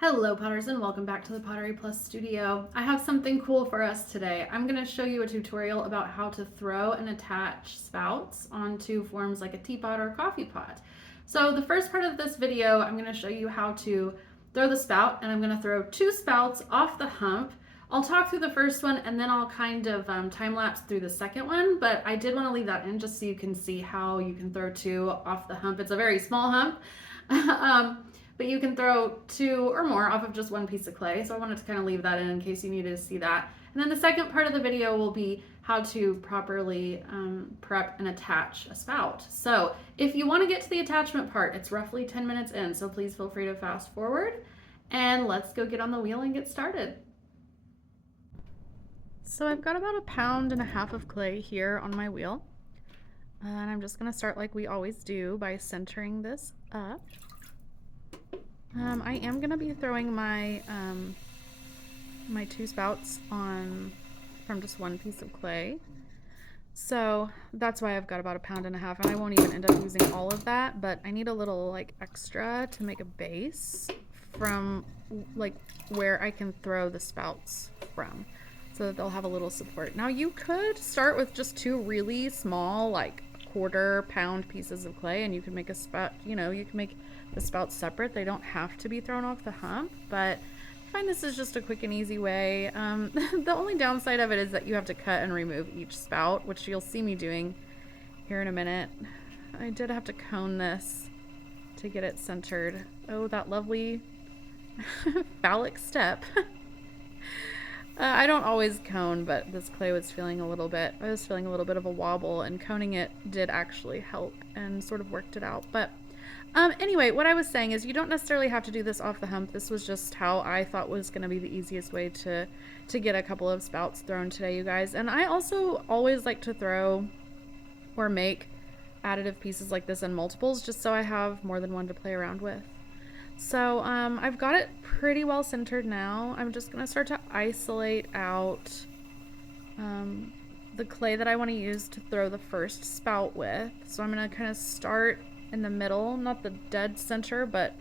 Hello Potters and welcome back to the Pottery Plus studio. I have something cool for us today. I'm going to show you a tutorial about how to throw and attach spouts onto forms like a teapot or coffee pot. So the first part of this video, I'm going to show you how to throw the spout, and I'm going to throw two spouts off the hump. I'll talk through the first one and then I'll kind of time lapse through the second one, but I did want to leave that in just so you can see how you can throw two off the hump. It's a very small hump. But you can throw two or more off of just one piece of clay. So I wanted to kind of leave that in case you needed to see that. And then the second part of the video will be how to properly prep and attach a spout. So if you want to get to the attachment part, it's roughly 10 minutes in. So please feel free to fast forward and let's go get on the wheel and get started. So I've got about 1.5 pounds of clay here on my wheel. And I'm just going to start like we always do by centering this up. I am going to be throwing my my two spouts on from just one piece of clay. So that's why I've got about 1.5 pounds, and I won't even end up using all of that, but I need a little like extra to make a base from like where I can throw the spouts from so that they'll have a little support. Now you could start with just two really small like 1/4 pound pieces of clay and you can make a spout, you can make the spouts separate. They don't have to be thrown off the hump, but I find this is just a quick and easy way. The only downside of it is that you have to cut and remove each spout, which you'll see me doing here in a minute. I did have to cone this to get it centered. Oh, that lovely phallic step. I don't always cone, but this clay was feeling a little bit of a wobble, and coning it did actually help and sort of worked it out. But anyway, what I was saying is you don't necessarily have to do this off the hump. This was just how I thought was going to be the easiest way to get a couple of spouts thrown today, you guys. And I also always like to throw or make additive pieces like this in multiples, just so I have more than one to play around with. So I've got it pretty well centered now. I'm just going to start to isolate out the clay that I want to use to throw the first spout with. So I'm going to kind of start in the middle, not the dead center, but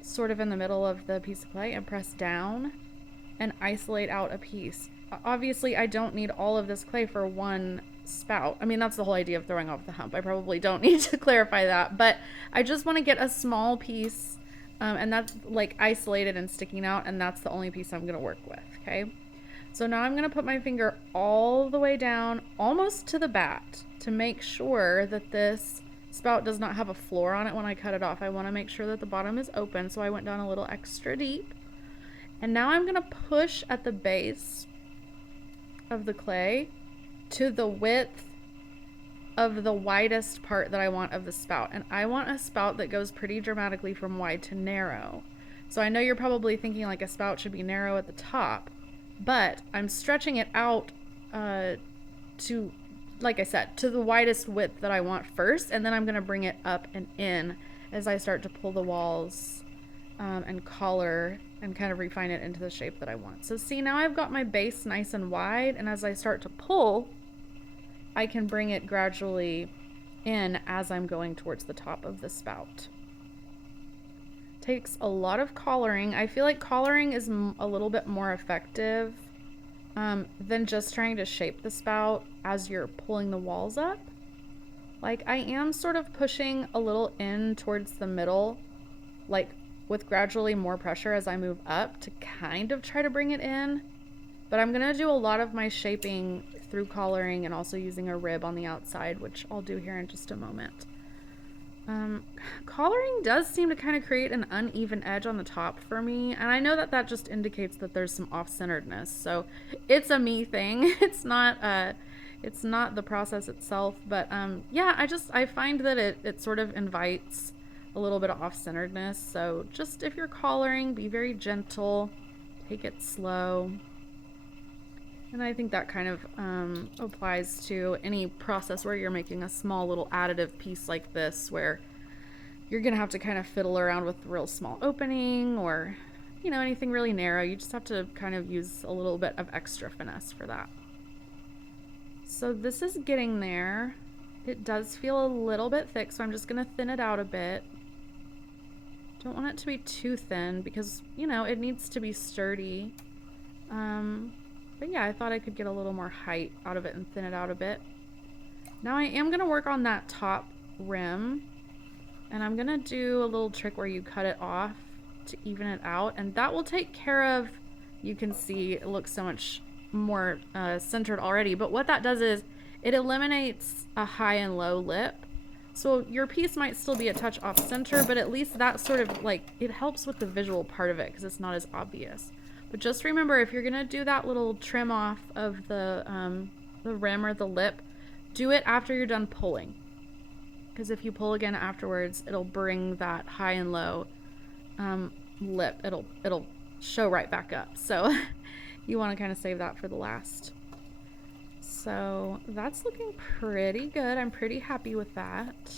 sort of in the middle of the piece of clay, and press down and isolate out a piece. Obviously, I don't need all of this clay for one spout. I mean, that's the whole idea of throwing off the hump. I probably don't need to clarify that, but I just want to get a small piece and that's like isolated and sticking out, and that's the only piece I'm going to work with. Okay, so now I'm going to put my finger all the way down almost to the bat to make sure that this spout does not have a floor on it when I cut it off. I want to make sure that the bottom is open, so I went down a little extra deep. And now I'm going to push at the base of the clay to the width of the widest part that I want of the spout. And I want a spout that goes pretty dramatically from wide to narrow. So I know you're probably thinking like a spout should be narrow at the top, but I'm stretching it out to, like I said, to the widest width that I want first, and then I'm going to bring it up and in as I start to pull the walls and collar and kind of refine it into the shape that I want. So see, now I've got my base nice and wide, and as I start to pull, I can bring it gradually in as I'm going towards the top of the spout. Takes a lot of collaring. I feel like collaring is a little bit more effective than just trying to shape the spout as you're pulling the walls up. Like, I am sort of pushing a little in towards the middle, like with gradually more pressure as I move up to kind of try to bring it in. But I'm going to do a lot of my shaping through collaring and also using a rib on the outside, which I'll do here in just a moment. Collaring does seem to kind of create an uneven edge on the top for me, and I know that that just indicates that there's some off-centeredness. So it's a me thing. It's not the process itself, but yeah, I find that it sort of invites a little bit of off-centeredness. So just if you're collaring, be very gentle, take it slow. And I think that kind of applies to any process where you're making a small little additive piece like this, where you're going to have to kind of fiddle around with a real small opening or, anything really narrow. You just have to kind of use a little bit of extra finesse for that. So this is getting there. It does feel a little bit thick, so I'm just going to thin it out a bit. Don't want it to be too thin because, you know, it needs to be sturdy. But yeah, I thought I could get a little more height out of it and thin it out a bit. Now I am gonna work on that top rim, and I'm gonna do a little trick where you cut it off to even it out, and that will take care of, you can see it looks so much more centered already, but what that does is it eliminates a high and low lip. So your piece might still be a touch off center, but at least that sort of like, it helps with the visual part of it because it's not as obvious. But just remember, if you're gonna do that little trim off of the rim or the lip, do it after you're done pulling. Because if you pull again afterwards, it'll bring that high and low lip. It'll show right back up. So you want to kind of save that for the last. So that's looking pretty good. I'm pretty happy with that.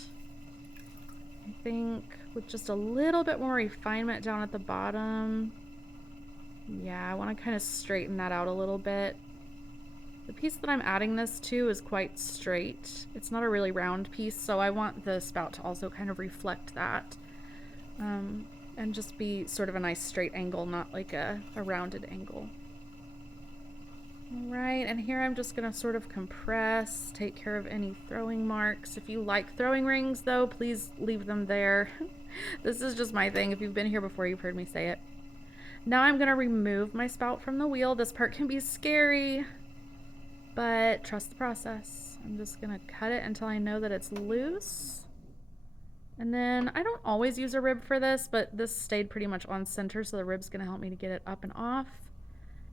I think with just a little bit more refinement down at the bottom. Yeah, I want to kind of straighten that out a little bit. The piece that I'm adding this to is quite straight. It's not a really round piece, so I want the spout to also kind of reflect that. And just be sort of a nice straight angle, not like a rounded angle. All right, and here I'm just gonna sort of compress, take care of any throwing marks. If you like throwing rings though, please leave them there. This is just my thing. If you've been here before, you've heard me say it. Now I'm gonna remove my spout from the wheel. This part can be scary, but trust the process. I'm just gonna cut it until I know that it's loose. And then I don't always use a rib for this, but this stayed pretty much on center, so the rib's gonna help me to get it up and off.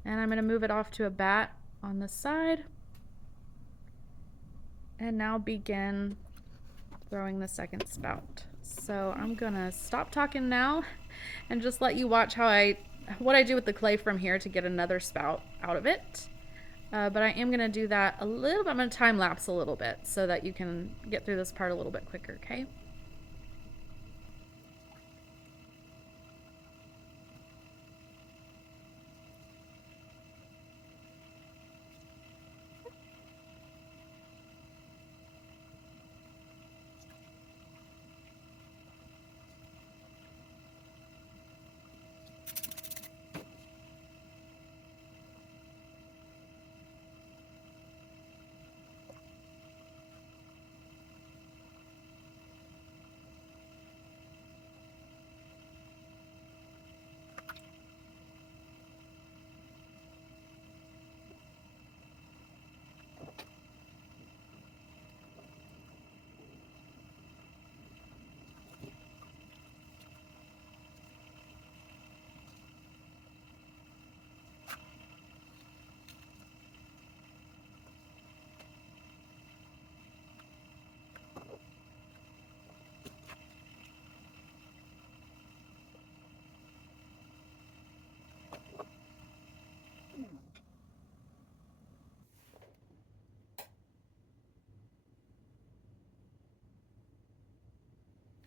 And I'm gonna move it off to a bat on this side. And now begin throwing the second spout. So I'm gonna stop talking now and just let you watch what I do with the clay from here to get another spout out of it. But I am gonna do that a little bit. I'm gonna time lapse a little bit so that you can get through this part a little bit quicker, okay?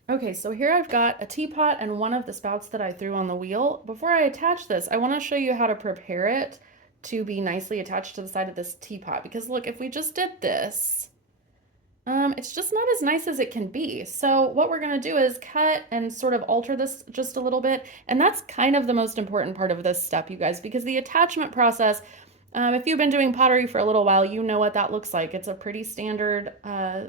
Okay, so here I've got a teapot and one of the spouts that I threw on the wheel. Before I attach this, I want to show you how to prepare it to be nicely attached to the side of this teapot. Because look, if we just did this, it's just not as nice as it can be. So what we're gonna do is cut and sort of alter this just a little bit. And that's kind of the most important part of this step, you guys, because the attachment process, if you've been doing pottery for a little while, you know what that looks like. It's a pretty standard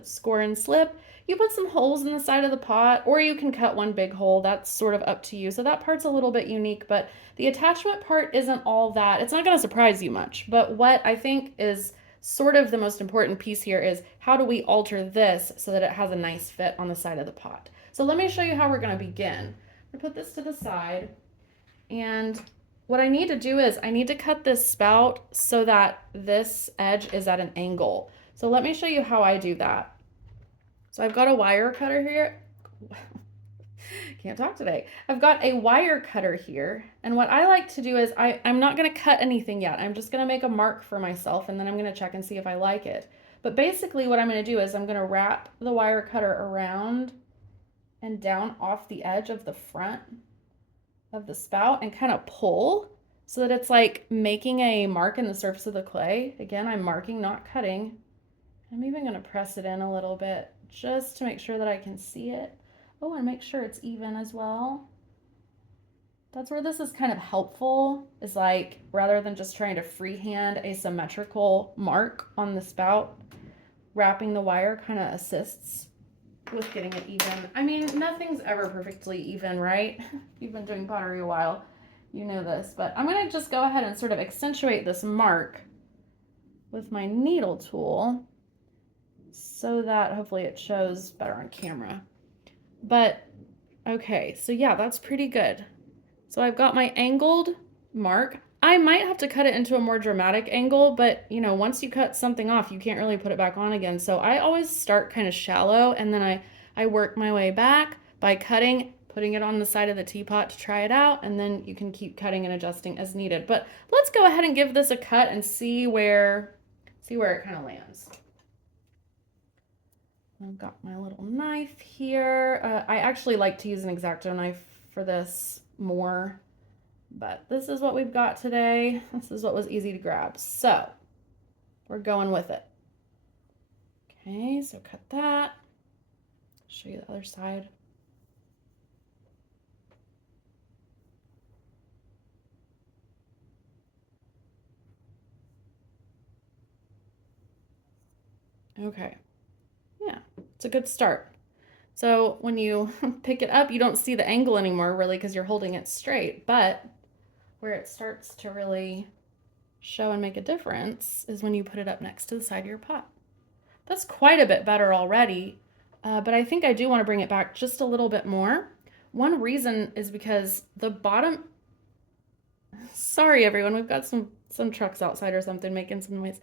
score and slip. You put some holes in the side of the pot, or you can cut one big hole. That's sort of up to you. So that part's a little bit unique, but the attachment part isn't all that. It's not gonna surprise you much. But what I think is sort of the most important piece here is how do we alter this so that it has a nice fit on the side of the pot. So let me show you how we're gonna begin. I'm gonna put this to the side, and what I need to do is I need to cut this spout so that this edge is at an angle. So let me show you how I do that. So I've got a wire cutter here. Can't talk today. I've got a wire cutter here, and what I like to do is I'm not going to cut anything yet. I'm just going to make a mark for myself, and then I'm going to check and see if I like it. But basically what I'm going to do is I'm going to wrap the wire cutter around and down off the edge of the front of the spout and kind of pull so that it's like making a mark in the surface of the clay. Again, I'm marking, not cutting. I'm even going to press it in a little bit just to make sure that I can see it. Oh, and make sure it's even as well. that's where this is kind of helpful, is like rather than just trying to freehand a symmetrical mark on the spout, wrapping the wire kind of assists with getting it even. I mean, nothing's ever perfectly even, right? You've been doing pottery a while, you know this, but I'm gonna just go ahead and sort of accentuate this mark with my needle tool so that hopefully it shows better on camera. But okay, so yeah, that's pretty good. So I've got my angled mark. I might have to cut it into a more dramatic angle, but you know, once you cut something off, you can't really put it back on again. So I always start kind of shallow and then I work my way back by cutting, putting it on the side of the teapot to try it out, and then you can keep cutting and adjusting as needed. But let's go ahead and give this a cut and see where it kind of lands. I've got my little knife here. I actually like to use an X-Acto knife for this more, but this is what we've got today. This is what was easy to grab. So we're going with it. Okay, so cut that. Show you the other side. Okay, yeah, it's a good start. So when you pick it up, you don't see the angle anymore really because you're holding it straight, but where it starts to really show and make a difference is when you put it up next to the side of your pot. That's quite a bit better already, but I think I do want to bring it back just a little bit more. One reason is because the bottom, sorry everyone, we've got some trucks outside or something making some noise.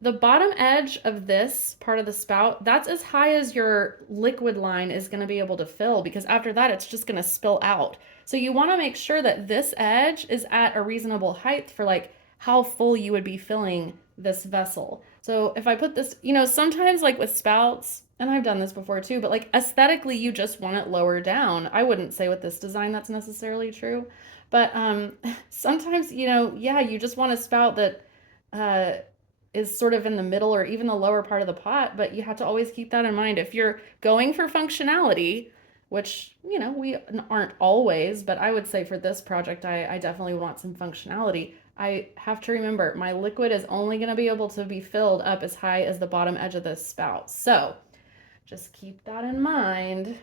The bottom edge of this part of the spout, that's as high as your liquid line is going to be able to fill, because after that it's just going to spill out. So you want to make sure that this edge is at a reasonable height for like how full you would be filling this vessel. So if I put this, you know, sometimes like with spouts, and I've done this before too, but like aesthetically you just want it lower down. I wouldn't say with this design that's necessarily true, but sometimes, you know, yeah, you just want a spout that is sort of in the middle or even the lower part of the pot, but you have to always keep that in mind. If you're going for functionality, which, you know, we aren't always, but I would say for this project, I definitely want some functionality. I have to remember my liquid is only going to be able to be filled up as high as the bottom edge of this spout. So just keep that in mind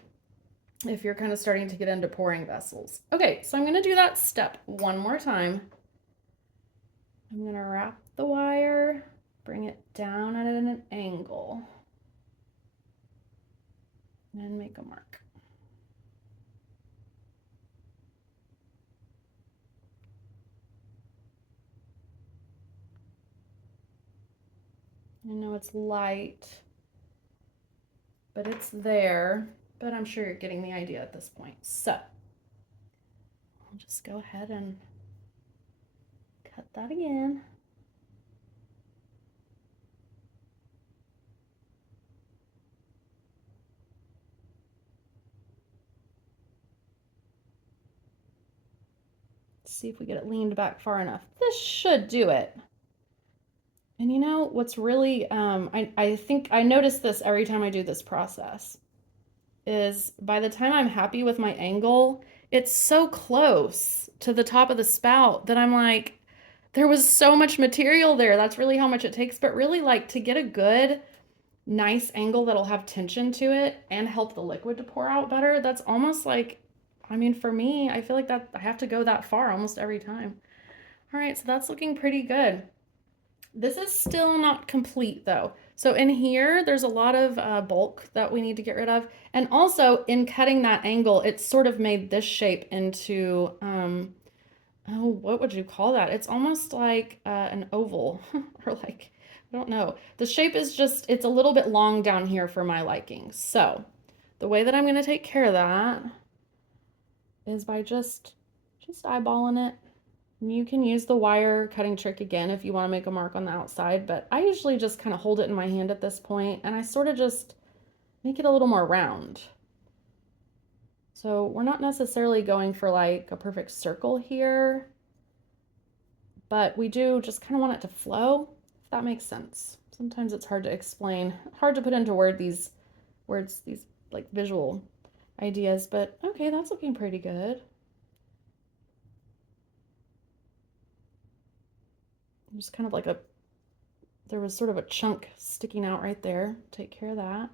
if you're kind of starting to get into pouring vessels. Okay, so I'm going to do that step one more time. I'm going to wrap the wire, bring it down at an angle, and make a mark. I know it's light, but it's there, but I'm sure you're getting the idea at this point. So I'll just go ahead and cut that again. See if we get it leaned back far enough. This should do it. And you know what's really, I think I notice this every time I do this process, is by the time I'm happy with my angle, it's so close to the top of the spout that I'm like, there was so much material there. That's really how much it takes. But really, like, to get a good, nice angle that'll have tension to it and help the liquid to pour out better, that's almost like, I mean, for me, I feel like that I have to go that far almost every time. All right, so that's looking pretty good. This is still not complete though. So in here, there's a lot of bulk that we need to get rid of. And also in cutting that angle, it sort of made this shape into, oh, what would you call that? It's almost like an oval or like, I don't know. The shape is just, it's a little bit long down here for my liking. So the way that I'm going to take care of that is by just eyeballing it. You can use the wire cutting trick again if you want to make a mark on the outside, but I usually just kind of hold it in my hand at this point and I sort of just make it a little more round. So we're not necessarily going for like a perfect circle here, but we do just kind of want it to flow, if that makes sense. Sometimes it's hard to explain, hard to put into these words, these like visual ideas, but okay, that's looking pretty good. There's kind of like there was sort of a chunk sticking out right there. Take care of that.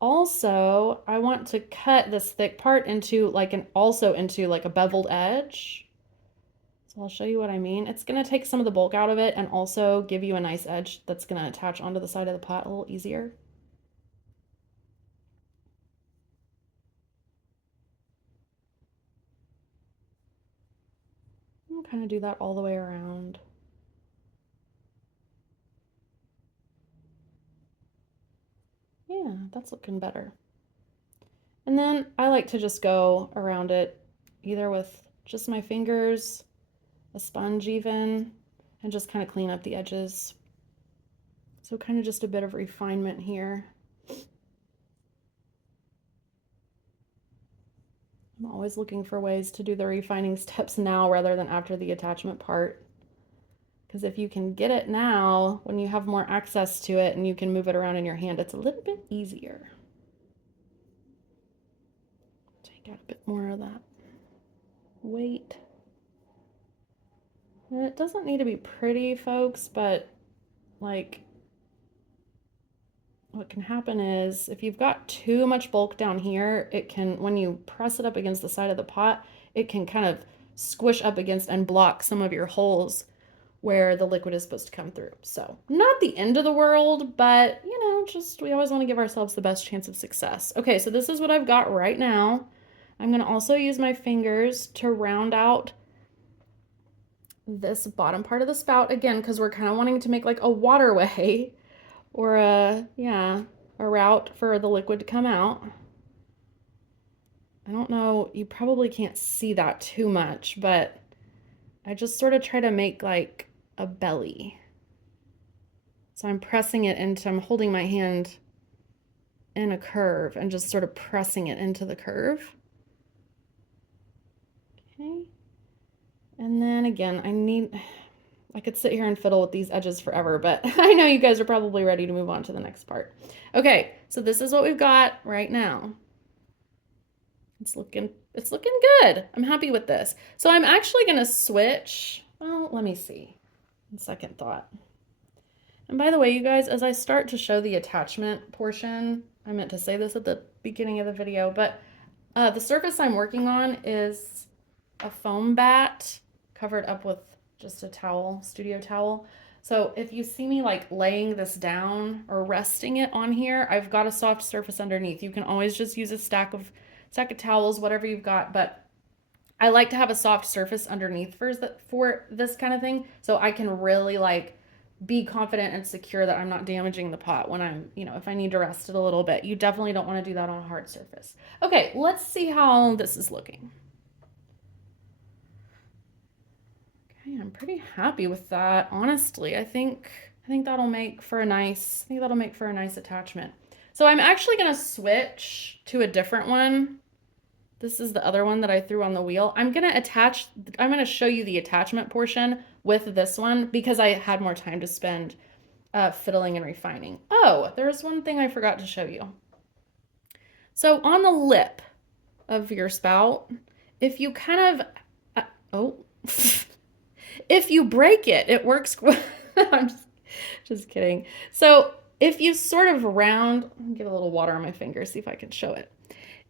Also, I want to cut this thick part into like a beveled edge. So I'll show you what I mean. It's going to take some of the bulk out of it and also give you a nice edge that's going to attach onto the side of the pot a little easier. I'll kind of do that all the way around. Yeah, that's looking better. And then I like to just go around it either with just my fingers, a sponge even, and just kind of clean up the edges. So kind of just a bit of refinement here. I'm always looking for ways to do the refining steps now rather than after the attachment part. Because if you can get it now, when you have more access to it and you can move it around in your hand, it's a little bit easier. Take out a bit more of that weight. And it doesn't need to be pretty, folks, but like what can happen is if you've got too much bulk down here, it can, when you press it up against the side of the pot, it can kind of squish up against and block some of your holes where the liquid is supposed to come through. So not the end of the world, but you know, just we always want to give ourselves the best chance of success. Okay, so this is what I've got right now. I'm going to also use my fingers to round out this bottom part of the spout again, because we're kind of wanting to make like a waterway or a route for the liquid to come out. I don't know, you probably can't see that too much, but I just sort of try to make like a belly. So I'm pressing it into, I'm holding my hand in a curve and just sort of pressing it into the curve. Okay. And then again, I could sit here and fiddle with these edges forever, but I know you guys are probably ready to move on to the next part. Okay, so this is what we've got right now. It's looking good. I'm happy with this. So I'm actually gonna switch. Well, let me see. Second thought. And by the way, you guys, as I start to show the attachment portion, I meant to say this at the beginning of the video, but the surface I'm working on is a foam bat covered up with just a towel, studio towel. So if you see me like laying this down or resting it on here, I've got a soft surface underneath. You can always just use a stack of towels, whatever you've got, but I like to have a soft surface underneath for this kind of thing, so I can really like be confident and secure that I'm not damaging the pot when I'm, if I need to rest it a little bit. You definitely don't want to do that on a hard surface. Okay, let's see how this is looking. Okay, I'm pretty happy with that. Honestly, I think that'll make for a nice attachment. So I'm actually going to switch to a different one. This is the other one that I threw on the wheel. I'm going to show you the attachment portion with this one because I had more time to spend fiddling and refining. Oh, there's one thing I forgot to show you. So on the lip of your spout, if you kind of, if you break it, it works. I'm just kidding. So if you sort of round, get a little water on my fingers, see if I can show it.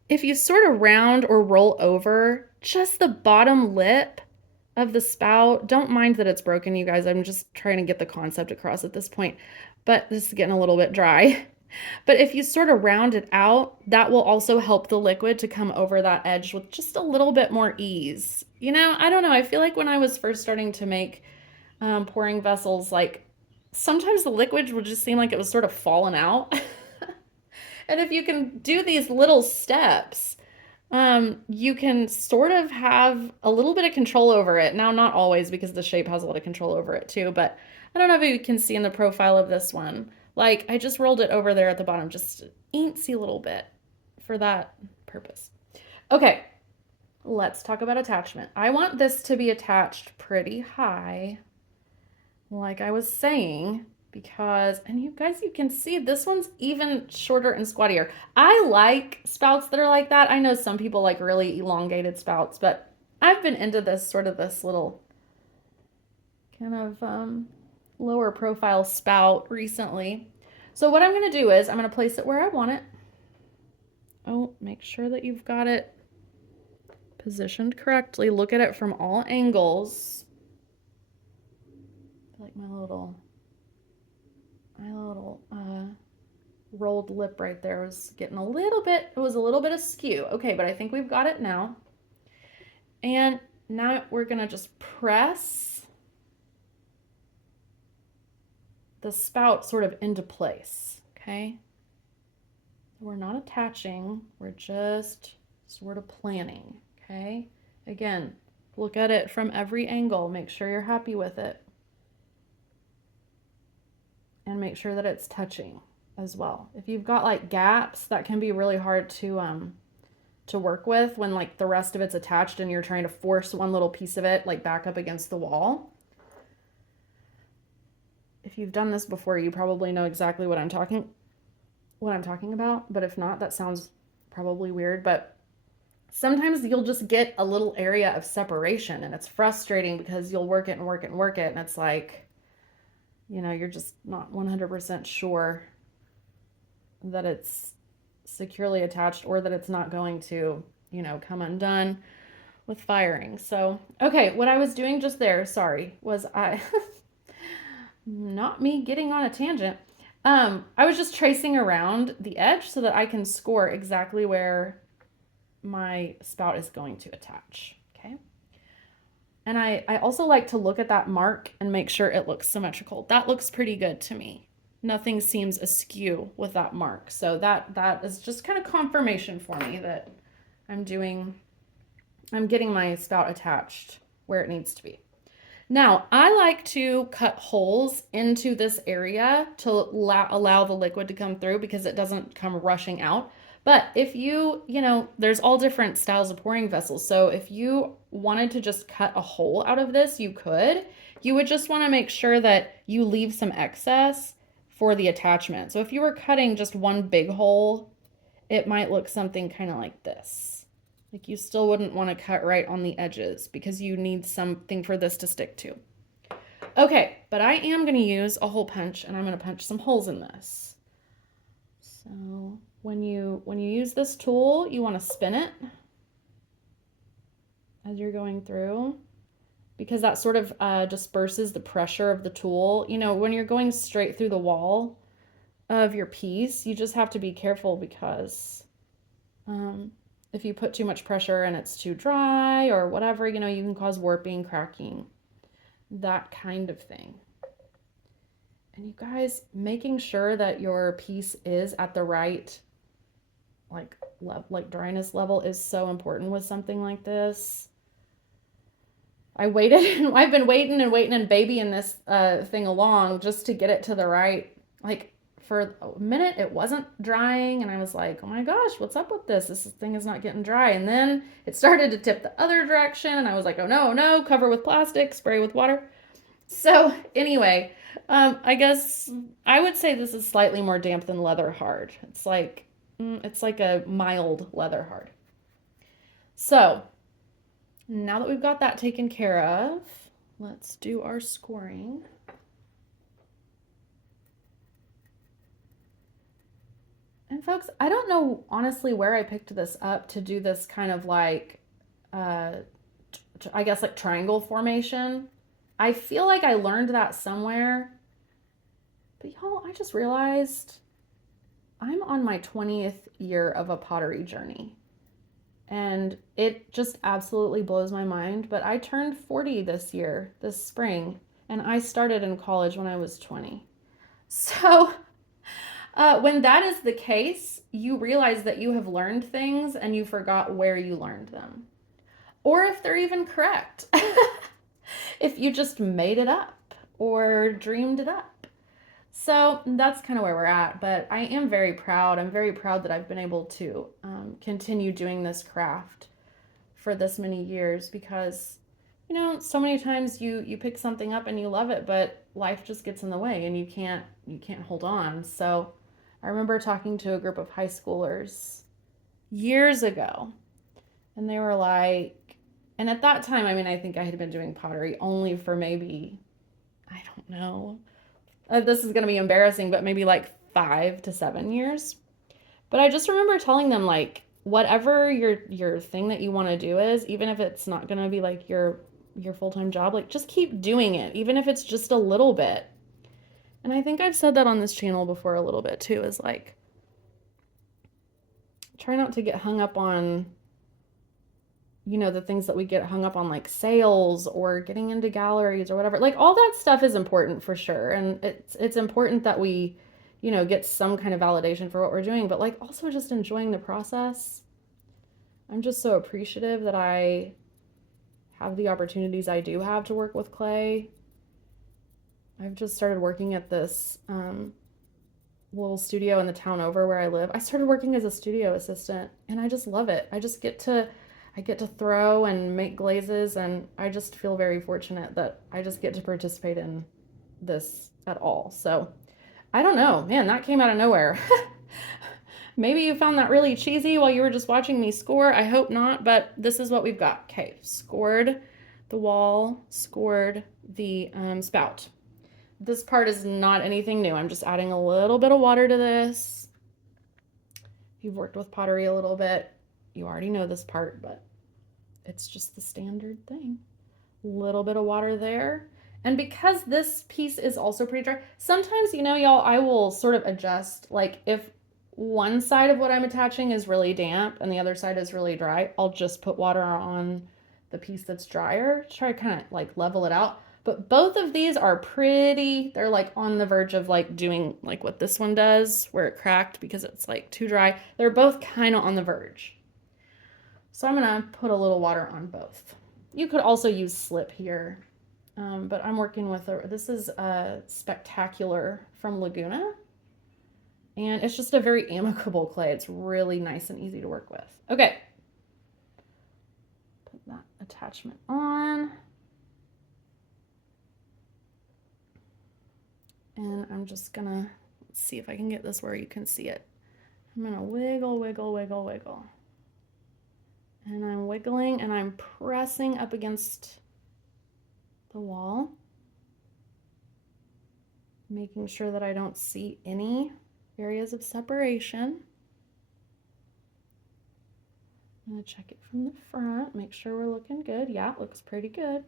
If you sort of round or roll over just the bottom lip of the spout, don't mind that it's broken, you guys. I'm just trying to get the concept across at this point, but this is getting a little bit dry. But if you sort of round it out, that will also help the liquid to come over that edge with just a little bit more ease. I don't know. I feel like when I was first starting to make pouring vessels, like sometimes the liquid would just seem like it was sort of falling out. And if you can do these little steps, you can sort of have a little bit of control over it. Now, not always, because the shape has a lot of control over it too, but I don't know if you can see in the profile of this one. Like, I just rolled it over there at the bottom, just an eensy little bit for that purpose. Okay, let's talk about attachment. I want this to be attached pretty high, like I was saying, because, and you guys, you can see this one's even shorter and squattier. I like spouts that are like that. I know some people like really elongated spouts, but I've been into this little, kind of lower profile spout recently. So what I'm going to do is I'm going to place it where I want it. Oh, make sure that you've got it positioned correctly. Look at it from all angles. I feel like my little rolled lip right there was getting a little bit, it was a little bit askew. Okay, but I think we've got it now. And now we're gonna just press the spout sort of into place, okay? We're not attaching, we're just sort of planning, okay? Again, look at it from every angle, make sure you're happy with it. And make sure that it's touching as well. If you've got like gaps, that can be really hard to work with when like the rest of it's attached and you're trying to force one little piece of it like back up against the wall. If you've done this before, you probably know exactly what I'm talking about, but if not, that sounds probably weird, but sometimes you'll just get a little area of separation and it's frustrating because you'll work it and work it and work it and it's like, you know, you're just not 100% sure that it's securely attached or that it's not going to, you know, come undone with firing. So, okay, what I was doing just there, sorry, was not me getting on a tangent. I was just tracing around the edge so that I can score exactly where my spout is going to attach, okay? And I also like to look at that mark and make sure it looks symmetrical. That looks pretty good to me. Nothing seems askew with that mark. So that is just kind of confirmation for me that I'm getting my spout attached where it needs to be. Now, I like to cut holes into this area to allow the liquid to come through because it doesn't come rushing out. But if you know, there's all different styles of pouring vessels. So if you wanted to just cut a hole out of this, you could. You would just want to make sure that you leave some excess for the attachment. So if you were cutting just one big hole, it might look something kind of like this. Like you still wouldn't want to cut right on the edges because you need something for this to stick to. Okay, but I am going to use a hole punch and I'm going to punch some holes in this. So when you use this tool, you want to spin it as you're going through because that sort of disperses the pressure of the tool. You know, when you're going straight through the wall of your piece, you just have to be careful because if you put too much pressure and it's too dry or whatever, you know, you can cause warping, cracking, that kind of thing. And you guys, making sure that your piece is at the right like dryness level is so important with something like this. I've been waiting and babying this thing along just to get it to the right, like for a minute it wasn't drying and I was like, oh my gosh, what's up with this? This thing is not getting dry. And then it started to tip the other direction and I was like, oh no, cover with plastic, spray with water. So anyway, I guess I would say this is slightly more damp than leather hard. It's like a mild leather hard. So now that we've got that taken care of, let's do our scoring. And folks, I don't know honestly where I picked this up to do this kind of like, I guess like triangle formation. I feel like I learned that somewhere. But y'all, I just realized I'm on my 20th year of a pottery journey. And it just absolutely blows my mind. But I turned 40 this spring, and I started in college when I was 20. So when that is the case, you realize that you have learned things and you forgot where you learned them. Or if they're even correct. If you just made it up or dreamed it up. So that's kind of where we're at, but I am very proud. I'm very proud that I've been able to continue doing this craft for this many years because, you know, so many times you pick something up and you love it, but life just gets in the way and you can't hold on. So I remember talking to a group of high schoolers years ago and they were like, and at that time, I mean, I think I had been doing pottery only for maybe I don't know. This is going to be embarrassing, but maybe like 5 to 7 years. But I just remember telling them like whatever your thing that you want to do is, even if it's not going to be like your full-time job, like just keep doing it, even if it's just a little bit. And I think I've said that on this channel before a little bit too, is like try not to get hung up on, you know, the things that we get hung up on, like sales or getting into galleries or whatever. Like all that stuff is important for sure. And it's important that we, you know, get some kind of validation for what we're doing, but like also just enjoying the process. I'm just so appreciative that I have the opportunities I do have to work with clay. I've just started working at this little studio in the town over where I live. I started working as a studio assistant and I just love it. I get to throw and make glazes, and I just feel very fortunate that I just get to participate in this at all. So, I don't know. Man, that came out of nowhere. Maybe you found that really cheesy while you were just watching me score. I hope not, but this is what we've got. Okay, scored the wall, scored the spout. This part is not anything new. I'm just adding a little bit of water to this. If you've worked with pottery a little bit, you already know this part, but it's just the standard thing. A little bit of water there. And because this piece is also pretty dry, sometimes, you know, y'all, I will sort of adjust. Like if one side of what I'm attaching is really damp and the other side is really dry, I'll just put water on the piece that's drier to try to kind of like level it out. But both of these are pretty, they're like on the verge of like doing like what this one does, where it cracked because it's like too dry. They're both kind of on the verge. So I'm gonna put a little water on both. You could also use slip here, but I'm working with this is a Spectacular from Laguna, and it's just a very amicable clay. It's really nice and easy to work with. Okay, put that attachment on, and I'm just gonna see if I can get this where you can see it. I'm gonna wiggle, wiggle, wiggle, wiggle. And I'm wiggling and I'm pressing up against the wall, making sure that I don't see any areas of separation. I'm gonna check it from the front, make sure we're looking good. Yeah, it looks pretty good.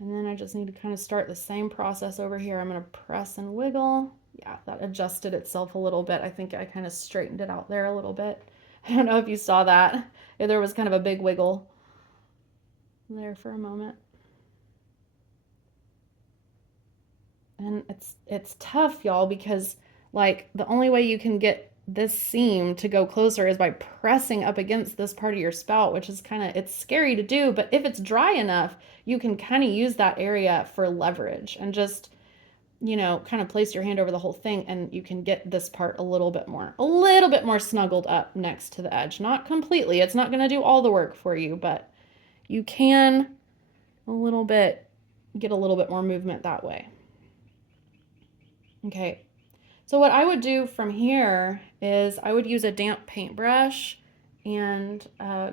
And then I just need to kind of start the same process over here. I'm gonna press and wiggle. Yeah, that adjusted itself a little bit. I think I kind of straightened it out there a little bit. I don't know if you saw that. There was kind of a big wiggle there for a moment. And it's tough, y'all, because like the only way you can get this seam to go closer is by pressing up against this part of your spout, which is kind of, it's scary to do, but if it's dry enough, you can kind of use that area for leverage and just, you know, kind of place your hand over the whole thing and you can get this part a little bit more snuggled up next to the edge. Not completely. It's not going to do all the work for you, but you can get a little bit more movement that way. Okay. So what I would do from here is I would use a damp paintbrush and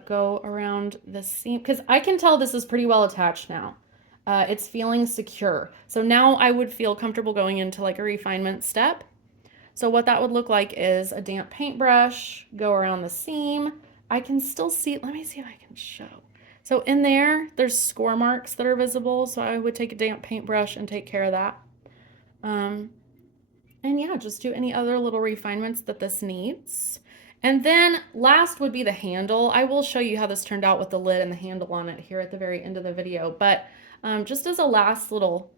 go around the seam, because I can tell this is pretty well attached now. It's feeling secure. So now I would feel comfortable going into like a refinement step. So what that would look like is a damp paintbrush, go around the seam. I can still see, let me see if I can show. So in there's score marks that are visible. So I would take a damp paintbrush and take care of that. And yeah, just do any other little refinements that this needs. And then last would be the handle. I will show you how this turned out with the lid and the handle on it here at the very end of the video. But just as a last little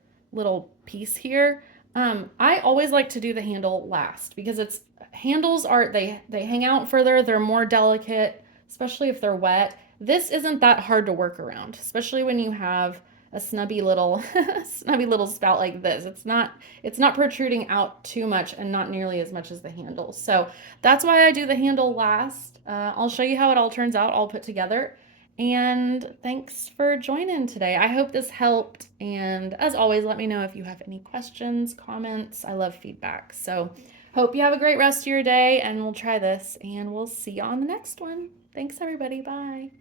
piece here, I always like to do the handle last because handles are, they hang out further. They're more delicate, especially if they're wet. This isn't that hard to work around, especially when you have a snubby little spout like this. It's not protruding out too much and not nearly as much as the handle. So that's why I do the handle last. I'll show you how it all turns out all put together. And thanks for joining today. I hope this helped. And as always, let me know if you have any questions, comments. I love feedback. So hope you have a great rest of your day, and we'll try this and we'll see you on the next one. Thanks everybody. Bye.